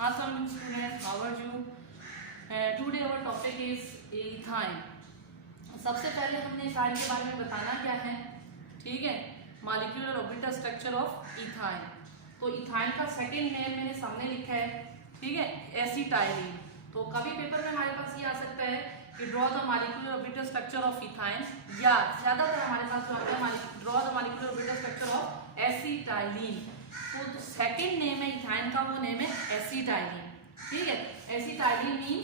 Assalamualaikum students, how are you? Today our topic is ethyne. सबसे पहले हमने ethyne के बारे में बताना क्या है, ठीक है, molecular orbital structure of ethyne. तो इथाइन का सेकंड नेम मैंने सामने लिखा है, ठीक है, एसिटाइलिन। तो कभी पेपर में हमारे पास ये आ सकता है कि draw the molecular orbital structure of ethyne, या ज्यादातर हमारे पास जो आता है draw the molecular orbital structure of acetylene. तो सेकंड नेम है इथाइन का, वो नेम है एसिटाइलिन, ठीक है। Acetylene mean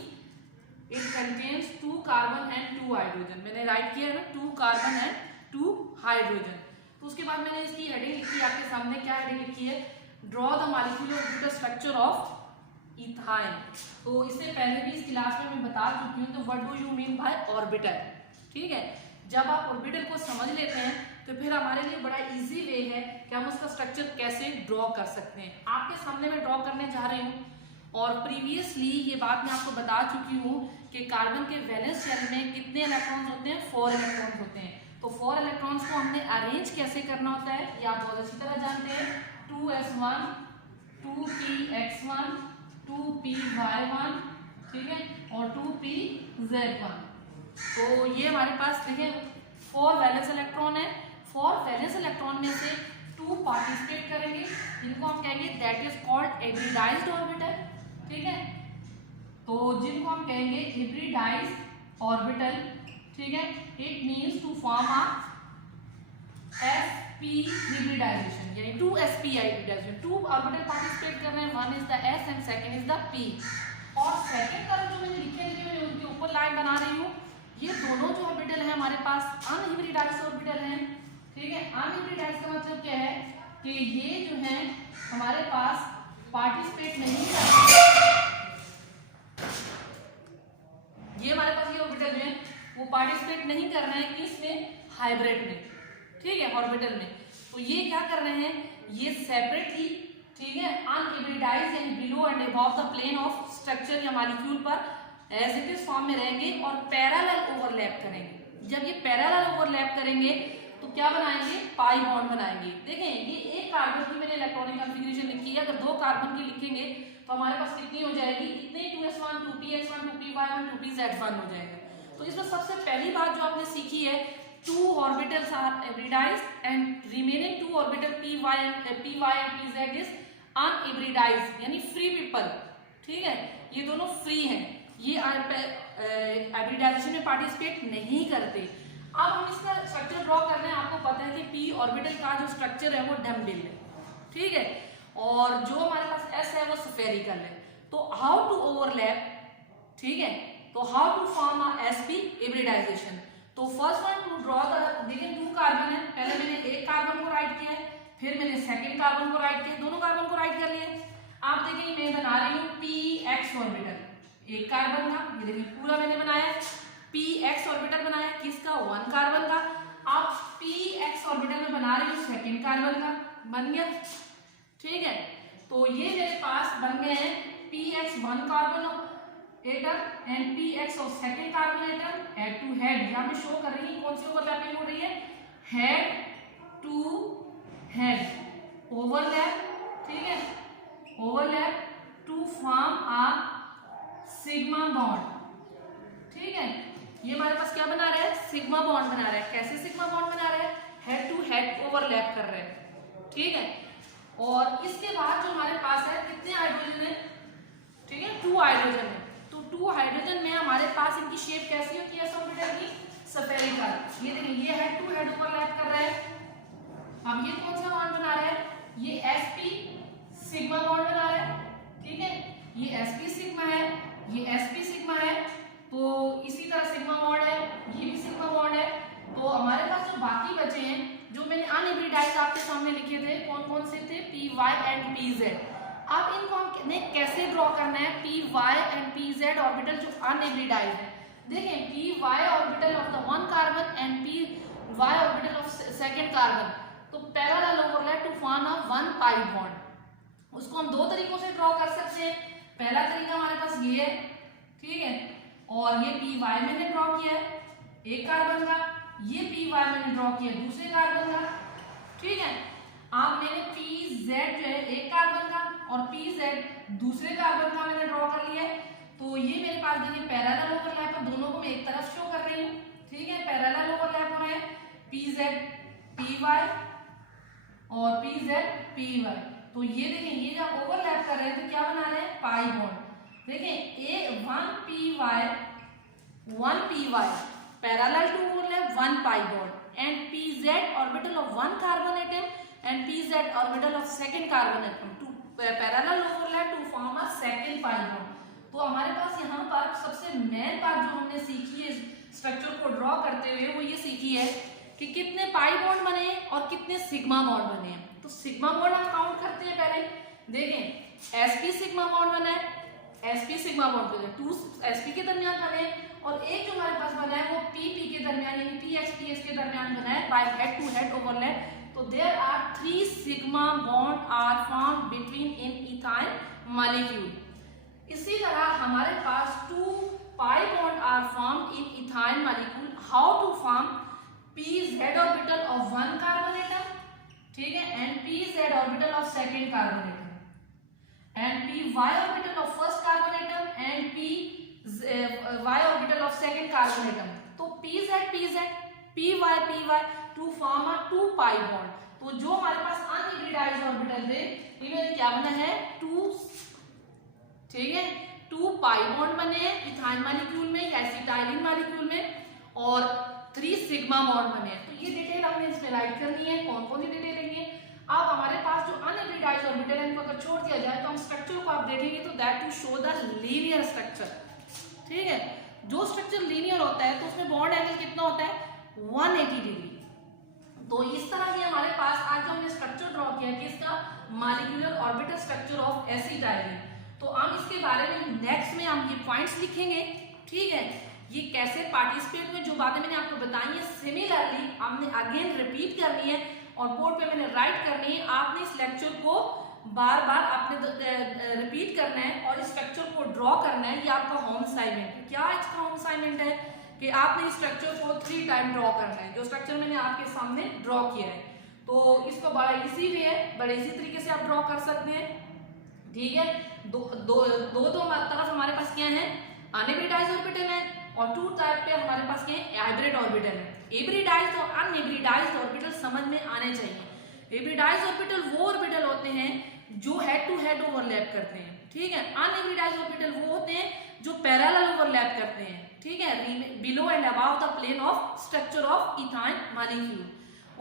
it contains 2 carbon and 2 hydrogen. मैंने राइट किया है ना, 2 कार्बन एंड 2 हाइड्रोजन। तो उसके बाद मैंने इसकी हेडिंग लिखी है आपके सामने, क्या हेडिंग लिखी है, draw the molecular orbital structure of ethyne. तो इससे पहले भी इस क्लास में मैं बता चुकी हूँ, तो what do you mean by orbital, ठीक है। जब आप ऑर्बिटल को समझ लेते हैं तो फिर हमारे लिए बड़ा इजी वे है कि हम उसका स्ट्रक्चर कैसे ड्रॉ कर सकते हैं। आपके सामने मैं ड्रॉ करने जा रही हूँ, और प्रीवियसली ये बात मैं आपको बता चुकी हूँ कि कार्बन के वैलेंस शेल में कितने इलेक्ट्रॉन्स होते हैं, 4 इलेक्ट्रॉन्स होते हैं। तो 4 इलेक्ट्रॉन्स को हमने अरेंज कैसे करना होता है ये आप बहुत अच्छी तरह जानते हैं। 2s1 2px1 2py1, ठीक है, और 2pz1। तो ये हमारे पास देखिए 4 वैलेंस इलेक्ट्रॉन है। 4 वैलेंस इलेक्ट्रॉन में से 2 पार्टिसिपेट करेंगे, जिनको हम कहेंगे that is called hybridised orbital, ठीक है। तो जिनको हम कहेंगे हाइब्रिडाइज्ड ऑर्बिटल, ठीक है, it means to form a sp hybridization, यानी 2sp हाइब्रिडाइजेशन। 2 ऑर्बिटल पार्टिसिपेट कर रहे हैं, one is the s and second is the p। और सेकंड तरफ जो मैंने लिखे हैं उनके ऊपर लाइन बना रही हूँ, ये दोनों जो ऑर्बिटल है हमारे पास अनहाइब्रिडाइज्ड ऑर्बिटल है, ठीक है। अनहाइब्रिडाइज्ड का मतलब क्या है कि ये जो है हमारे पास पार्टिसिपेट नहीं करते, ये हमारे पास ये ऑर्बिटल जो है वो पार्टिसिपेट नहीं कर रहे हैं किसमें, हाइब्रिड में, ठीक है, ऑर्बिटल में। तो ये क्या कर रहे हैं, ये सेपरेटली, ठीक है, unhybridized and below and above the plane of structure या मॉलिक्यूल पर एज इट इज फॉर्म में रहेंगे और पैरेलल ओवरलैप करेंगे। जब ये पैरेलल ओवरलैप करेंगे तो क्या बनाएंगे, पाई बॉन्ड बनाएंगे। देखें ये एक कार्बन की मैंने इलेक्ट्रॉनिक कॉन्फ़िगरेशन लिखी है, अगर 2 कार्बन की लिखेंगे तो हमारे पास कितनी हो जाएगी, इतने 2s1 2px1 2py1 2pz1 हो जाएगा। तो इसमें सबसे पहली बात जो आपने सीखी है, 2 orbitals are hybridized and remaining 2 orbital py and pz is unhybridized, यानी फ्री पीपल, ठीक है, ये दोनों फ्री हैं, ये हाइब्रिडाइजेशन में पार्टिसिपेट नहीं करते। अब हम इसका स्ट्रक्चर ड्रॉ कर रहे हैं। आपको पता है कि p ऑर्बिटल का जो स्ट्रक्चर है वो डम्बेल है, ठीक है, और जो हमारे पास s है वो स्फेरिकल है। तो हाउ टू ओवरलैप, ठीक है, तो how to form a sp hybridisation. तो first one to draw the, देखिए 2 कार्बन है, पहले मैंने एक कार्बन को राइट किया है, फिर मैंने सेकंड कार्बन को राइट किया, दोनों कार्बन को राइट कर लिए। आप देखिए मैं बना रही हूँ px ऑर्बिटल, एक कार्बन का, ये देखिए पूरा मैंने बनाया px ऑर्बिटल बनाया, किसका, 1 कार्बन का। अब px ऑर्बिटल में बना रही हूँ सेकंड कार्बन का, बन गया, ठीक है। तो ये मेरे पास बन गए हैं px 1 carbon atom and px और second carbon atom head to head. यहाँ पे शो कर रही है कौन सी ओवरलैपिंग हो रही है, हेड टू हेड ओवरलैप, ठीक है, overlap to form a sigma bond, ठीक है। ये हमारे पास क्या बना रहा है, सिग्मा बॉन्ड बना रहा है। कैसे सिग्मा बॉन्ड बना रहा है, हेड टू हेड ओवरलैप कर रहे हैं, ठीक है। और इसके बाद जो हमारे पास है कितने हाइड्रोजन है, ठीक है, 2 हाइड्रोजन है। तो 2 हाइड्रोजन में हमारे पास इनकी शेप कैसी होती है, ऑर्बिटल की स्फेरिकल। ये देखिए ये हेड टू हेड ओवरलैप कर रहा है। अब ये कौन सा बॉन्ड बना रहा है, ये sp सिग्मा बॉन्ड बना रहा है, ठीक है, ये sp सिग्मा है, ये sp सिग्मा है। तो इसी तरह सिग्मा बॉन्ड है, ये भी सिग्मा बॉन्ड है। तो हमारे पास जो बाकी बचे हैं, जो मैंने अनहाइब्रिडाइज्ड आपके सामने लिखे थे, कौन कौन से थे, py एंड pz। अब इनको हमें कैसे ड्रॉ करना है, py एंड pz ऑर्बिटल जो अनहाइब्रिडाइज्ड है। देखें py orbital of the 1 carbon and py orbital of second carbon, तो parallel overlap to form a 1 pi bond. उसको हम 2 तरीकों से ड्रॉ कर सकते हैं। पहला तरीका हमारे पास ये है, ठीक है, और ये py मैंने ड्रॉ किया है एक कार्बन का, ये py मैंने ड्रॉ किया दूसरे कार्बन का, ठीक है। आप मैंने pz जो है एक कार्बन का, और PZ दूसरे कार्बन का मैंने ड्रॉ कर लिया है। तो ये मेरे पास देखिए पैरेलल ओवरलैप है, दोनों को मैं एक तरफ शो कर रही हूँ, ठीक है, पैरेलल ओवरलैप हो रहे हैं PZ PY और PZ PY। तो ये देखें ये जब ओवरलैप कर रहे हैं तो क्या बना रहे हैं, पाई बॉन्ड। देखें A 1 PY parallel to overlap 1 pi bond and PZ orbital of one carbon atom and PZ orbital of second carbon atom to parallel overlap to form a second pi bond। तो हमारे पास यहाँ पर सबसे main बात जो हमने सीखी है स्ट्रक्चर को ड्रॉ करते हुए वो ये सीखी है कि कितने पाई बॉन्ड बने और कितने सिग्मा बॉन्ड बने हैं। तो सिग्मा बॉन्ड हम काउंट करते हैं पहले, देखें sp सिग्मा बॉन्ड बना है, sp सिग्मा बॉन्ड बने 2 sp के दरमियान बने और एक जो हमारे पास बना है वो pp के दरमियान यानी px के दरमियान बना है by head to head overlap. तो there are 3 sigma bond are formed between in ethyl molecule। इसी तरह हमारे पास 2 pi bond are formed in ethyl molecule। How to form pz orbital of one carbon atom, ठीक है, and pz orbital of second carbon atom and py orbital of first carbon atom and py orbital of second carbon atom। तो pz py to form a 2 pi bond. तो जो हमारे पास अनहिब्रिडाइज्ड orbital थे इनमें क्या बना है 2, ठीक है, 2 पाई बॉन्ड बने हैं इथाइल मॉलिक्यूल में या एसिटाइलिन मॉलिक्यूल में और 3 सिग्मा बॉन्ड बने हैं। तो ये डिटेल हमने इसमें राइट करनी है, कौन कौन सी डिटेल लेंगे। अब हमारे पास जो अनहिब्रिडाइज्ड ऑर्बिटल है इनको अगर छोड़ दिया जाए तो हम स्ट्रक्चर को आप देखेंगे तो that to show the linear structure, ठीक है। जो स्ट्रक्चर लीनियर होता है तो उसमें बॉन्ड एंगल कितना होता है 180 डिग्री। तो इस तरह की हमारे पास आज जो हमने स्ट्रक्चर ड्रॉ किया कि इसका molecular orbital structure of acetylene. तो हम इसके बारे में नेक्स्ट में हम ये पॉइंट्स लिखेंगे, ठीक है। ये कैसे पार्टिसिपेट में जो बातें मैंने आपको बताई है सिमिलरली हमने अगेन रिपीट करनी है और बोर्ड पे मैंने राइट करनी है। आपने इस लेक्चर को बार बार आपने रिपीट करना है और इस स्ट्रक्चर को ड्रॉ करना है। ये आपका होम असाइनमेंट है। क्या इसका होम असाइनमेंट है कि आपने इस स्ट्रक्चर को 3 टाइम ड्रॉ करना है, जो स्ट्रक्चर मैंने आपके सामने ड्रॉ किया है। तो इसको बड़ा इजी वे है, बड़े इसी तरीके से आप ड्रॉ कर सकते हैं, ठीक है। दो तरफ हमारे पास क्या है अनहिब्रिडाइज्ड ऑर्बिटल है और 2 टाइप पे हमारे पास क्या है हाइब्रिड ऑर्बिटल है। हिब्रिडाइज्ड और अनहिब्रिडाइज्ड ऑर्बिटल समझ में आने चाहिए। हिब्रिडाइज्ड ऑर्बिटल वो ऑर्बिटल होते हैं जो हेड टू हेड ओवरलैप करते हैं, ठीक है। अनहिब्रिडाइज्ड ऑर्बिटल वो होते हैं जो पैरेलल ओवरलैप करते हैं, ठीक है, below and above the plane of structure of ethyl molecule.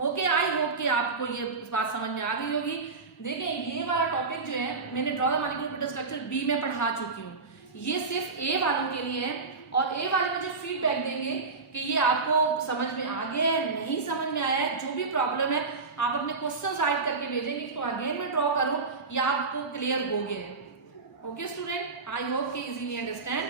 Okay, I hope कि आपको ये बात समझ में आ गई होगी। देखें ये वाला टॉपिक जो है मैंने draw the molecular orbital structure B में पढ़ा चुकी हूँ। ये सिर्फ ए वालों के लिए है और ए वाले में जो फीडबैक देंगे कि ये आपको समझ में आ गया है नहीं समझ में आया है, जो भी प्रॉब्लम है आप अपने क्वेश्चन राइट करके भेजेंगे तो अगेन मैं ड्रॉ करूँ या आपको क्लियर हो गया है। ओके स्टूडेंट, आई होप कि इजीली अंडरस्टैंड